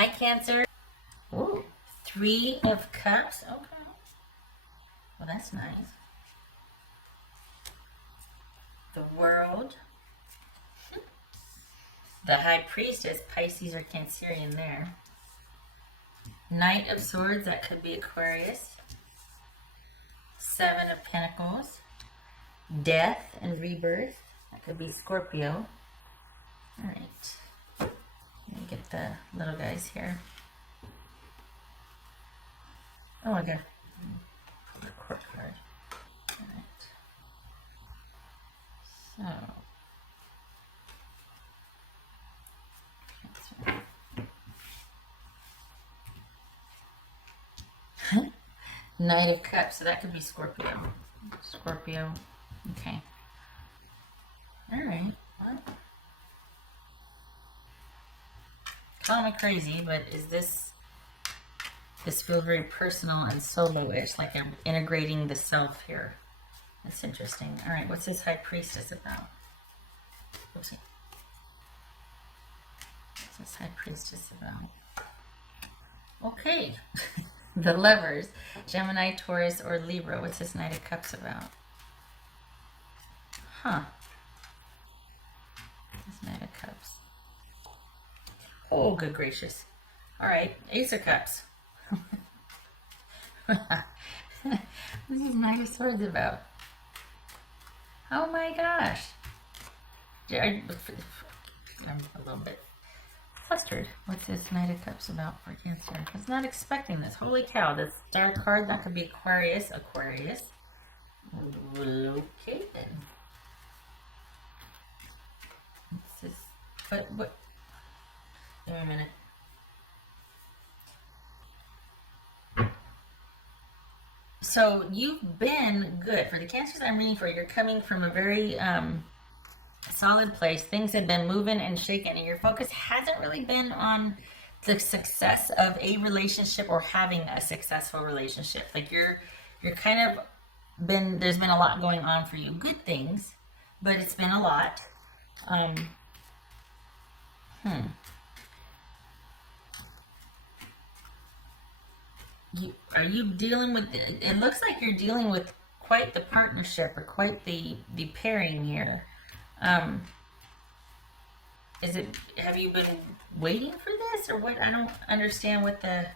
Hi, Cancer. Ooh, 3 of Cups. Okay. Well, that's nice. The World. The High Priestess, Pisces or Cancerian there. Knight of Swords, that could be Aquarius. 7 of Pentacles. Death and Rebirth, that could be Scorpio. All right. Let me get the little guys here. Oh, I got the court card. All right. So, Knight of Cups, so that could be Scorpio. Scorpio. Okay. All right. Well, call me crazy, but is this feels very personal and solo-ish, like I'm integrating the self here. That's interesting. All right, what's this High Priestess about? Oopsie. What's this High Priestess about? Okay. The Lovers, Gemini, Taurus, or Libra. What's this Knight of Cups about? Huh. This Knight of Cups. Oh, good gracious. All right, Ace of Cups. What is Knight of Swords about? Oh my gosh. I'm a little bit flustered. What's this Knight of Cups about for Cancer? I was not expecting this. Holy cow, this dark card, that could be Aquarius. Aquarius. Okay then. What's this? What? Give me a minute. So you've been good. For the Cancers I'm reading for, you're coming from a very solid place. Things have been moving and shaking, and your focus hasn't really been on the success of a relationship or having a successful relationship. Like you're kind of there's been a lot going on for you. Good things, but it's been a lot. Are you dealing with, it looks like you're dealing with quite the partnership or quite the pairing here. Have you been waiting for this or what? I don't understand what the,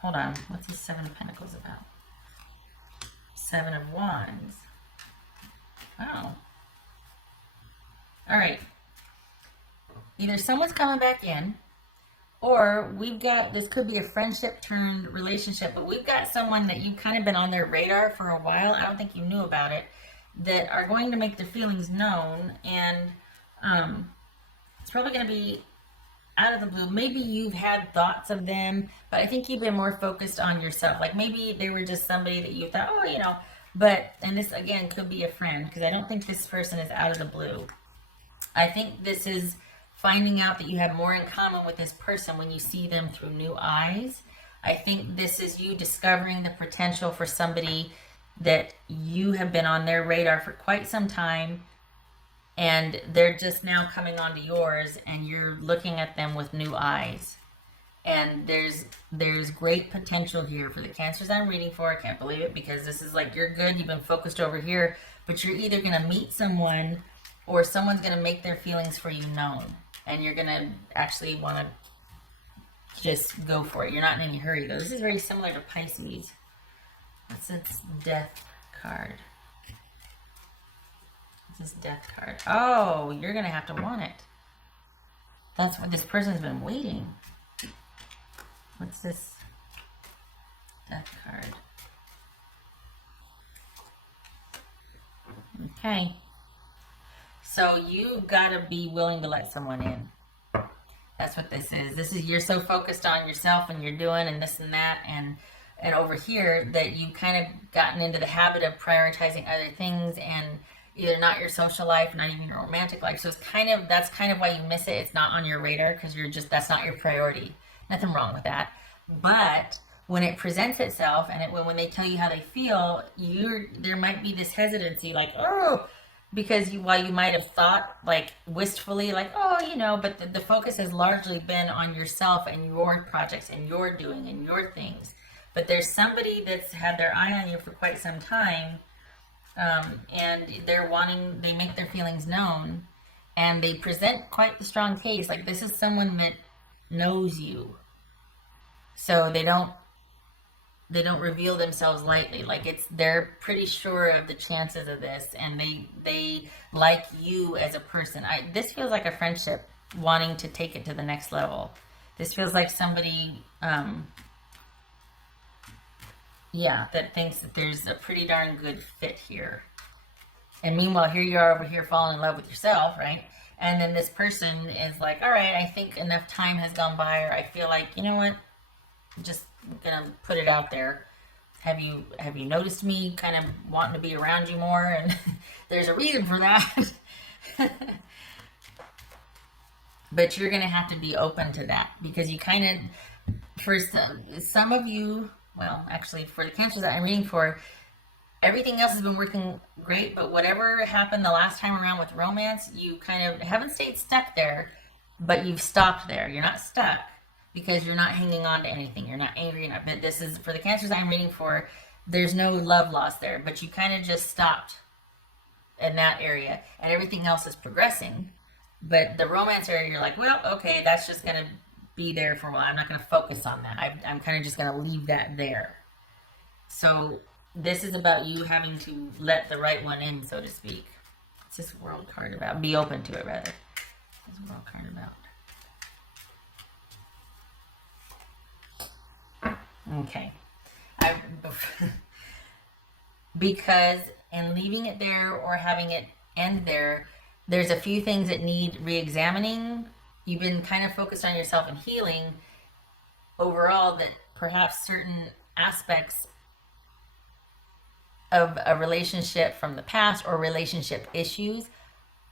hold on, what's the 7 of Pentacles about? 7 of Wands. Wow. All right. Either someone's coming back in, or we've got, this could be a friendship turned relationship, but we've got someone that you've kind of been on their radar for a while. I don't think you knew about it, that are going to make their feelings known. And it's probably going to be out of the blue. Maybe you've had thoughts of them, but I think you've been more focused on yourself. Like maybe they were just somebody that you thought, oh, you know, but, and this again could be a friend, because I don't think this person is out of the blue. I think this is finding out that you have more in common with this person when you see them through new eyes. I think this is you discovering the potential for somebody that you have been on their radar for quite some time, and they're just now coming onto yours, and you're looking at them with new eyes. And there's great potential here for the Cancers I'm reading for. I can't believe it, because this is like, you're good, you've been focused over here, but you're either going to meet someone or someone's going to make their feelings for you known. And you're going to actually want to just go for it. You're not in any hurry, though. This is very similar to Pisces. What's this Death card? What's this Death card? Oh, you're going to have to want it. That's what this person's been waiting. What's this Death card? Okay. So you've got to be willing to let someone in. That's what this is. This is, you're so focused on yourself and you're doing and this and that and over here that you've kind of gotten into the habit of prioritizing other things, and either not your social life, not even your romantic life. So it's that's kind of why you miss it. It's not on your radar because that's not your priority. Nothing wrong with that. But when it presents itself and when they tell you how they feel, there might be this hesitancy like, oh, because while you might have thought like wistfully, like, oh, but the focus has largely been on yourself and your projects and your doing and your things. But there's somebody that's had their eye on you for quite some time, and they make their feelings known, and they present quite the strong case. Like, this is someone that knows you, so they don't reveal themselves lightly. Like, they're pretty sure of the chances of this, and they like you as a person. This feels like a friendship wanting to take it to the next level. This feels like somebody, that thinks that there's a pretty darn good fit here. And meanwhile, here you are over here falling in love with yourself, right? And then this person is like, all right, I think enough time has gone by, or I feel like, you know what, I'm just gonna put it out there. Have you noticed me kind of wanting to be around you more? And there's a reason for that. But you're gonna have to be open to that, because you kind of, for some of you, well, actually, for the cancers that I'm reading for, everything else has been working great, but whatever happened the last time around with romance, you kind of haven't stayed stuck there, but you've stopped there. You're not stuck because you're not hanging on to anything. You're not angry. But this is, for the cancers I'm reading for, there's no love lost there, but you kind of just stopped in that area, and everything else is progressing. But the romance area, you're like, well, okay, that's just going to be there for a while. I'm not going to focus on that. I'm kind of just going to leave that there. So this is about you having to let the right one in, so to speak. What's this world card about? Be open to it, rather. What's this world card about? Okay. Because in leaving it there or having it end there, there's a few things that need re-examining. You've been kind of focused on yourself and healing overall, that perhaps certain aspects of a relationship from the past or relationship issues,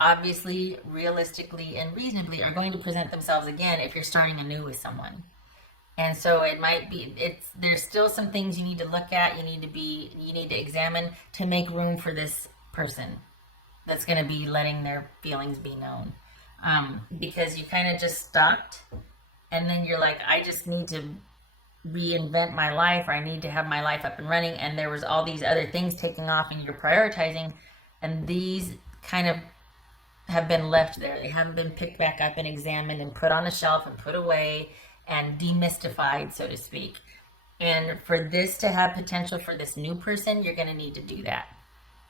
obviously, realistically, and reasonably, are going to present themselves again if you're starting anew with someone. And so it might be, there's still some things you need to look at, you need to examine to make room for this person that's going to be letting their feelings be known. Because you kind of just stopped, and then you're like, I just need to reinvent my life, or I need to have my life up and running, and there was all these other things taking off, and you're prioritizing, and these kind of have been left there. They haven't been picked back up and examined and put on a shelf and put away and demystified, so to speak. And for this to have potential for this new person, you're going to need to do that,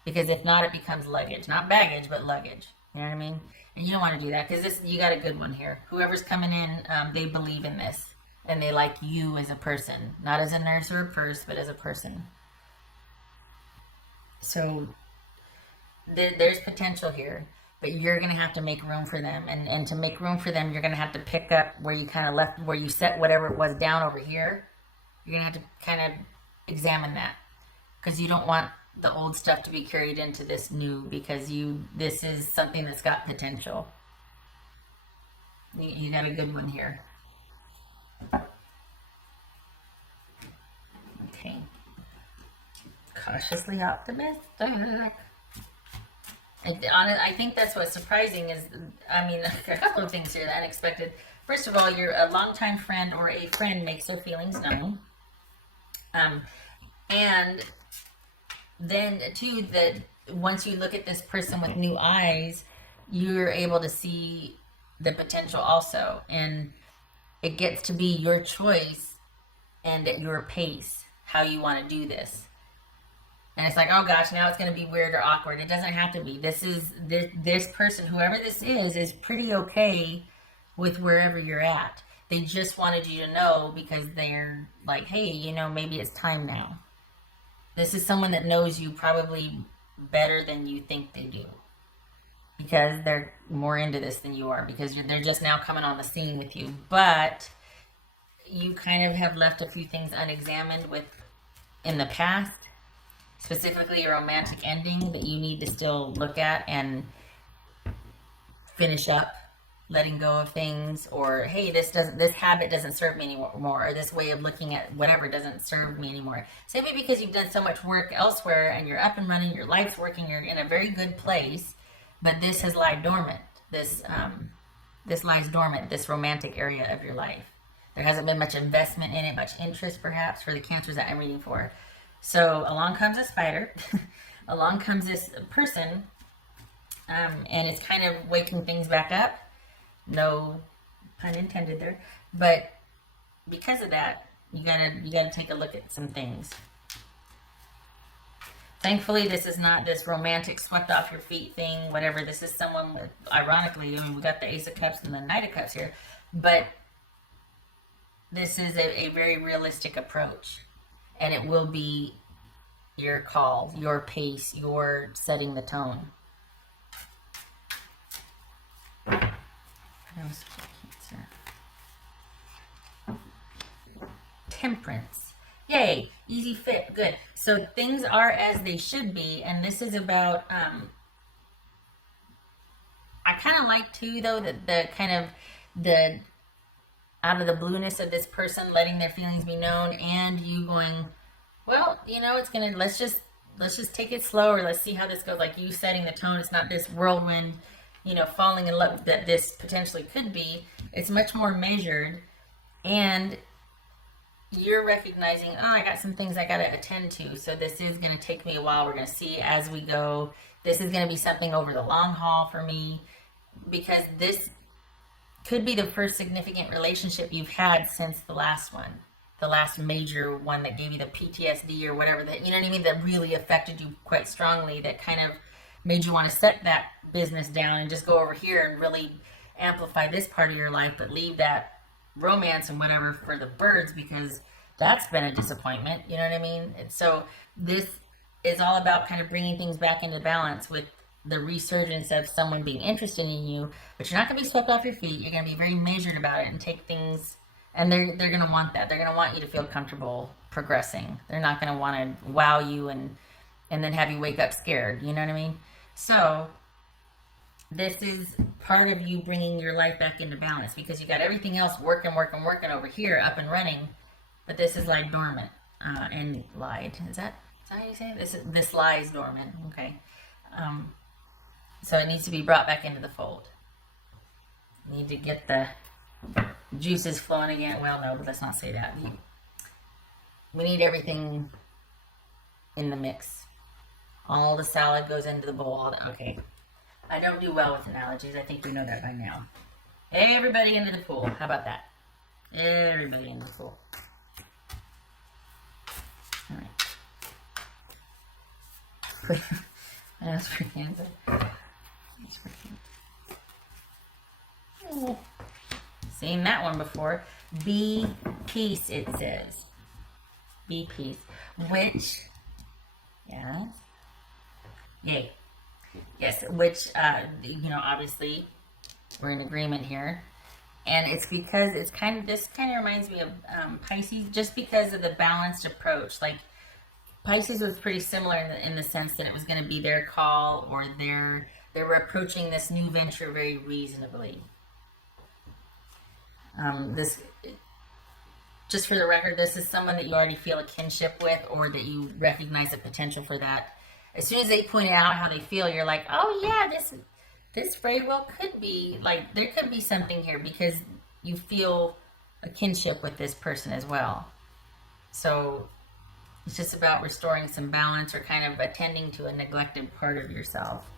because if not, it becomes luggage. Not baggage, but luggage. You know what I mean? And you don't want to do that, because you got a good one here. Whoever's coming in, they believe in this, and they like you as a person, not as a nurse or a purse, but as a person. So there's potential here, but you're going to have to make room for them. And to make room for them, you're going to have to pick up where you kind of left, where you set whatever it was down over here. You're going to have to kind of examine that, because you don't want the old stuff to be carried into this new, because this is something that's got potential. You got a good one here. Okay. Cautiously optimistic. I think that's what's surprising is, a couple of things here that unexpected. First of all, you're a longtime friend, or a friend makes their feelings known. And then, too, that once you look at this person with new eyes, you're able to see the potential also. And it gets to be your choice and at your pace how you want to do this. And it's like, oh gosh, now it's going to be weird or awkward. It doesn't have to be. This person, whoever this is pretty okay with wherever you're at. They just wanted you to know, because they're like, hey, maybe it's time now. This is someone that knows you probably better than you think they do, because they're more into this than you are, because they're just now coming on the scene with you. But you kind of have left a few things unexamined in the past, specifically a romantic ending that you need to still look at and finish up, letting go of things, or hey, this habit doesn't serve me anymore, or this way of looking at whatever doesn't serve me anymore. Simply because you've done so much work elsewhere and you're up and running, your life's working, you're in a very good place, but this has lied dormant. This lies dormant, this romantic area of your life. There hasn't been much investment in it, much interest perhaps for the Cancers that I'm reading for. So along comes a spider, along comes this person, and it's kind of waking things back up. No pun intended there, but because of that, you gotta take a look at some things. Thankfully, this is not this romantic swept off your feet thing, whatever. This is someone with, ironically, I mean, we got the Ace of Cups and the Knight of Cups here, but this is a very realistic approach, and it will be your call, your pace, your setting the tone. Temperance. Yay, easy fit, good. So things are as they should be, and this is about, I kind of like too, though, that the kind of the out of the blueness of this person letting their feelings be known, and you going, well, you know, it's gonna, let's just take it slower, let's see how this goes. Like you setting the tone. It's not this whirlwind, you know, falling in love that this potentially could be. It's much more measured, and you're recognizing, oh, I got some things I got to attend to, so this is going to take me a while. We're going to see as we go. This is going to be something over the long haul for me, because this could be the first significant relationship you've had since the last one, the last major one that gave you the PTSD or whatever, that, you know what I mean, that really affected you quite strongly, that kind of made you want to set that business down and just go over here and really amplify this part of your life, but leave that romance and whatever for the birds, because that's been a disappointment, you know what I mean? And so this is all about kind of bringing things back into balance with the resurgence of someone being interested in you, but you're not going to be swept off your feet. You're going to be very measured about it and take things, and they're going to want that. They're going to want you to feel comfortable progressing. They're not going to want to wow you and then have you wake up scared, you know what I mean? So this is part of you bringing your life back into balance, because you got everything else working over here, up and running, but this is lied dormant, and lied. Is that how you say it? This lies dormant. Okay. So it needs to be brought back into the fold. You need to get the juices flowing again. Well, no, but let's not say that. We need everything in the mix. All the salad goes into the bowl. Okay. I don't do well with analogies. I think you know that by now. Everybody into the pool. How about that? Everybody into the pool. All right. I know it's for Cancer. Oh. Seen that one before. Be peace, it says. Be peace. Which, yeah. Yay. Yes, which, you know, obviously we're in agreement here. And it's because it's kind of, this kind of reminds me of Pisces, just because of the balanced approach. Like, Pisces was pretty similar in the sense that it was going to be their call, or they were approaching this new venture very reasonably. This, just for the record, this is someone that you already feel a kinship with, or that you recognize the potential for that. As soon as they point out how they feel, you're like, oh yeah, this very well could be, like, there could be something here, because you feel a kinship with this person as well. So it's just about restoring some balance, or kind of attending to a neglected part of yourself.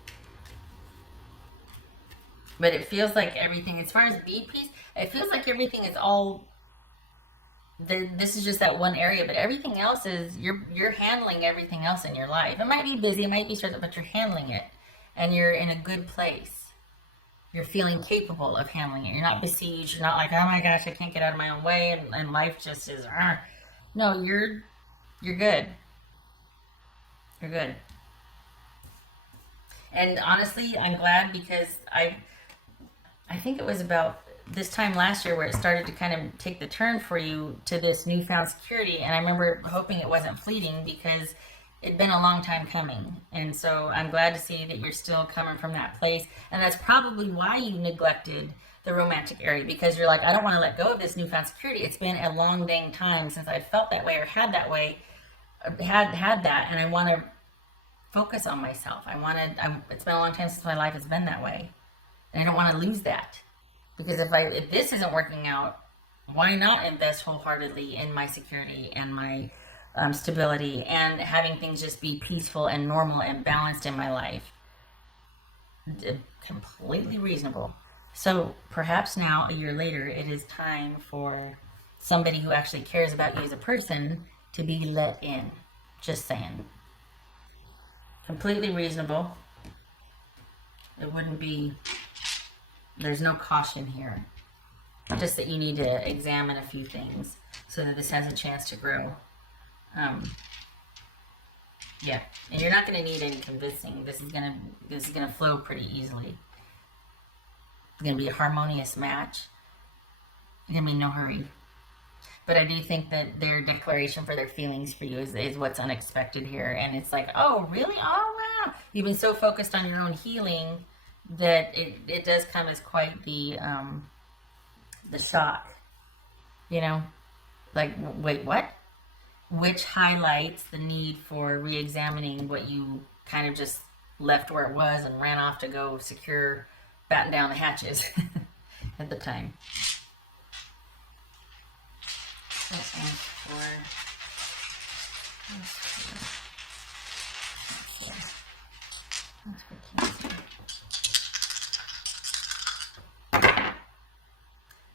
But it feels like everything, as far as be peace, it feels like everything is all, this is just that one area, but everything else is, you're handling everything else in your life. It might be busy, it might be stressful, but you're handling it, and you're in a good place. You're feeling capable of handling it. You're not besieged. You're not like, oh my gosh, I can't get out of my own way, and life just is, no, you're good. You're good. And honestly, I'm glad, because I think it was about this time last year where it started to kind of take the turn for you to this newfound security. And I remember hoping it wasn't fleeting, because it'd been a long time coming. And so I'm glad to see that you're still coming from that place. And that's probably why you neglected the romantic area, because you're like, I don't want to let go of this newfound security. It's been a long dang time since I felt that way, or had that way, had that. And I want to focus on myself. It's been a long time since my life has been that way. And I don't want to lose that. Because if this isn't working out, why not invest wholeheartedly in my security and my stability and having things just be peaceful and normal and balanced in my life? Completely reasonable. So perhaps now, a year later, it is time for somebody who actually cares about you as a person to be let in. Just saying. Completely reasonable. It wouldn't be, there's no caution here. Just that you need to examine a few things so that this has a chance to grow. Yeah, and you're not going to need any convincing. This is gonna flow pretty easily. It's going to be a harmonious match. There's going to be no hurry. But I do think that their declaration for their feelings for you is what's unexpected here. And it's like, oh, really? Oh, wow. You've been so focused on your own healing that it does come as quite the shock. You know? Like, wait, what? Which highlights the need for re-examining what you kind of just left where it was and ran off to go batten down the hatches at the time.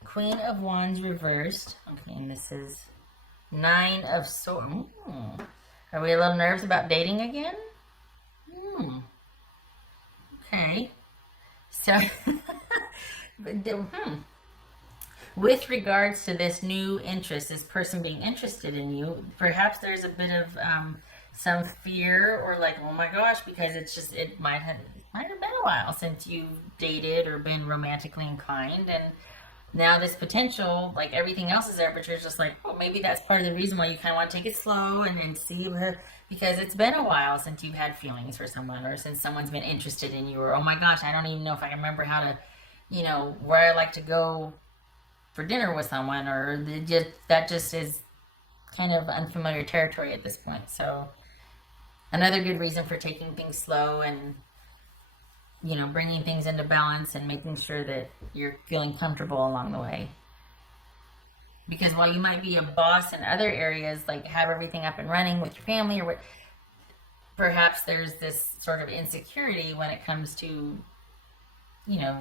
Queen of Wands reversed. Okay, and this is Nine of Swords. Are we a little nervous about dating again? Okay. So, with regards to this new interest, this person being interested in you, perhaps there's a bit of some fear or like, oh my gosh, because it might have been a while since you've dated or been romantically inclined, and now this potential, like everything else is there, but you're just like, oh, maybe that's part of the reason why you kind of want to take it slow and see her, because it's been a while since you've had feelings for someone, or since someone's been interested in you, or oh my gosh, I don't even know if I can remember how to, where I like to go for dinner with someone, or that just is kind of unfamiliar territory at this point. So another good reason for taking things slow and bringing things into balance and making sure that you're feeling comfortable along the way. Because while you might be a boss in other areas, like have everything up and running with your family or what, perhaps there's this sort of insecurity when it comes to,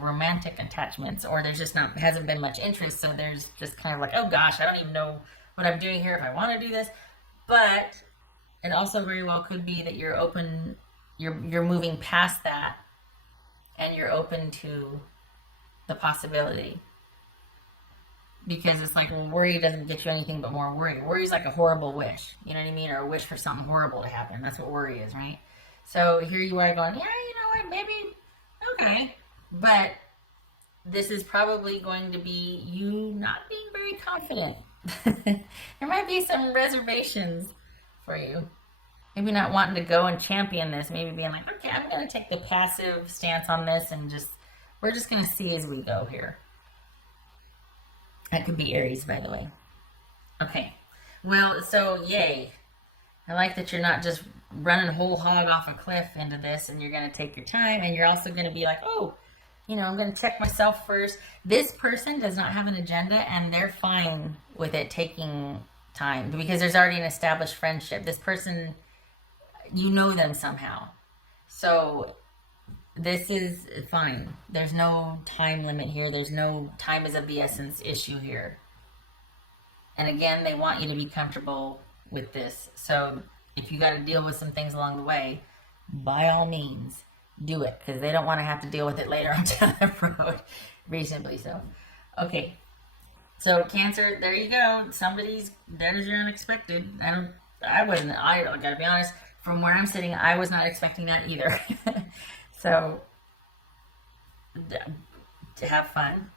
romantic attachments, or there's just hasn't been much interest. So there's just kind of like, oh gosh, I don't even know what I'm doing here if I want to do this. But it also very well could be that you're open, you're moving past that, and you're open to the possibility. Because it's like, well, worry doesn't get you anything but more worry. Worry is like a horrible wish, you know what I mean? Or a wish for something horrible to happen. That's what worry is, right? So here you are going, yeah, you know what, maybe, okay. But this is probably going to be you not being very confident. There might be some reservations for you. Maybe not wanting to go and champion this. Maybe being like, okay, I'm going to take the passive stance on this and we're just going to see as we go here. That could be Aries, by the way. Okay. Well, so yay. I like that you're not just running whole hog off a cliff into this, and you're going to take your time, and you're also going to be like, oh, I'm going to check myself first. This person does not have an agenda, and they're fine with it taking time because there's already an established friendship. This person, you know them somehow. So this is fine. There's no time limit here. There's no time is of the essence issue here. And again, they want you to be comfortable with this. So if you got to deal with some things along the way, by all means, do it. Because they don't want to have to deal with it later on down the road. Reasonably so. Okay. So Cancer, there you go. That is your unexpected. I gotta be honest, from where I'm sitting, I was not expecting that either. So, to have fun.